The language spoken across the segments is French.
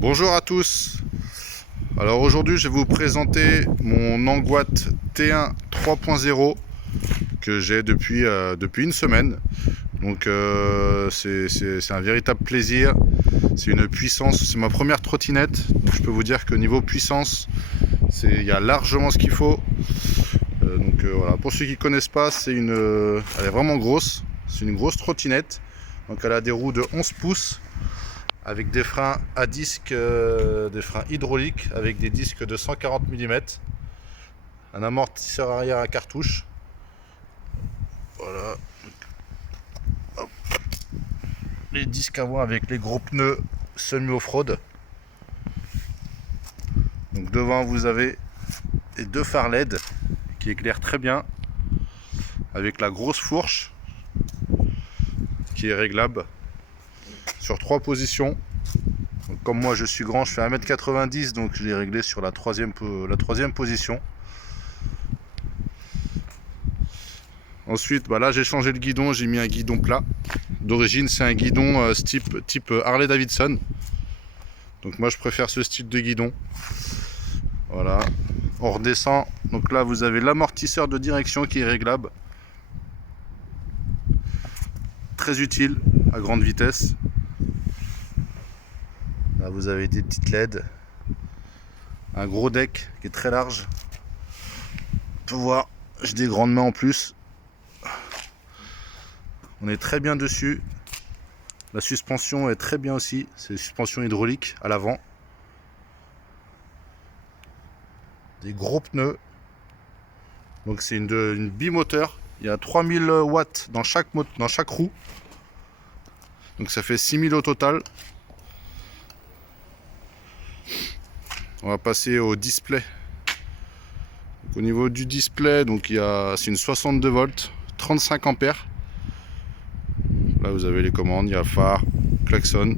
Bonjour à tous. Alors aujourd'hui je vais vous présenter mon Angoat T1 3.0 que j'ai depuis une semaine. Donc c'est un véritable plaisir. C'est une puissance, c'est ma première trottinette. Donc je peux vous dire que niveau puissance, il y a largement ce qu'il faut. Voilà. Pour ceux qui ne connaissent pas, elle est vraiment grosse. C'est une grosse trottinette. Donc elle a des roues de 11 pouces. Avec des freins à disque, des freins hydrauliques avec des disques de 140 mm, un amortisseur arrière à cartouche. Voilà. Hop. Les disques avant avec les gros pneus semi-off-road. Donc devant vous avez les deux phares LED qui éclairent très bien, avec la grosse fourche qui est réglable sur 3 positions. Donc, comme moi je suis grand, je fais 1,90 m, donc je l'ai réglé sur la troisième position. Ensuite, là j'ai changé le guidon, j'ai mis un guidon plat. D'origine c'est un guidon type Harley Davidson. Donc moi je préfère ce style de guidon. Voilà. On redescend. Donc là vous avez l'amortisseur de direction qui est réglable. Très utile à grande vitesse. Là vous avez des petites LED, un gros deck qui est très large. On peut voir, j'ai des grandes mains en plus. On est très bien dessus. La suspension est très bien aussi, c'est une suspension hydraulique à l'avant. Des gros pneus. Donc c'est une bimoteur. Il y a 3000 watts dans chaque roue. Donc ça fait 6000 au total. On va passer au display. Donc, au niveau du display, c'est une 62 volts, 35 ampères. Là vous avez les commandes, il y a phare, klaxon.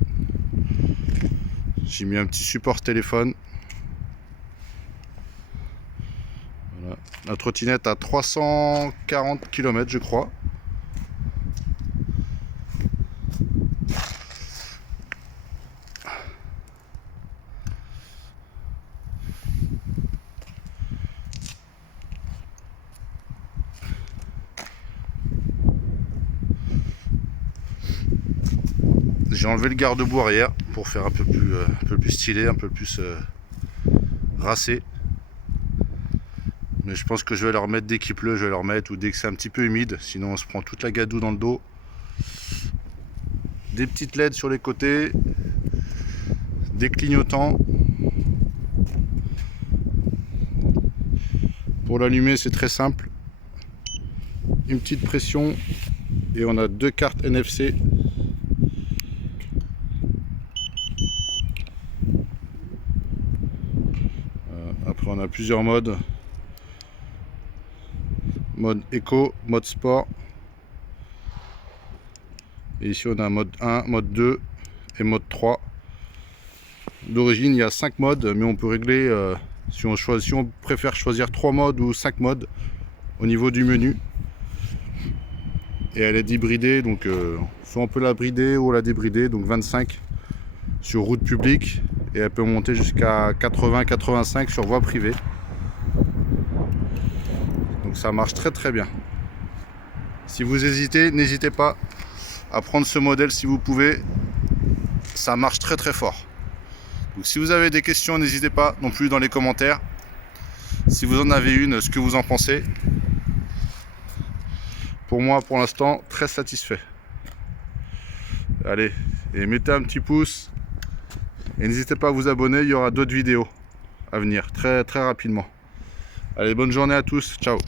J'ai mis un petit support téléphone. Voilà. La trottinette a 340 km je crois. J'ai enlevé le garde-boue arrière pour faire un peu plus stylé, un peu plus racé. Mais je pense que je vais leur mettre dès qu'il pleut, je vais leur mettre, ou dès que c'est un petit peu humide, sinon on se prend toute la gadoue dans le dos. Des petites LED sur les côtés, des clignotants. Pour l'allumer c'est très simple. Une petite pression et on a 2 cartes NFC. Après on a plusieurs modes. Mode éco, mode sport. Et ici on a mode 1, mode 2 et mode 3. D'origine il y a 5 modes, mais on peut régler si on préfère choisir 3 modes ou 5 modes au niveau du menu. Et elle est hybridée, donc soit on peut la brider ou la débrider, donc 25 sur route publique, et elle peut monter jusqu'à 80-85 sur voie privée. Donc ça marche très bien. Si vous hésitez, n'hésitez pas à prendre ce modèle si vous pouvez. Ça marche très fort. Donc si vous avez des questions, n'hésitez pas non plus dans les commentaires. Si vous en avez une, ce que vous en pensez. Pour moi, pour l'instant, très satisfait. Allez, et mettez un petit pouce. Et n'hésitez pas à vous abonner, il y aura d'autres vidéos à venir très rapidement. Allez, bonne journée à tous, ciao.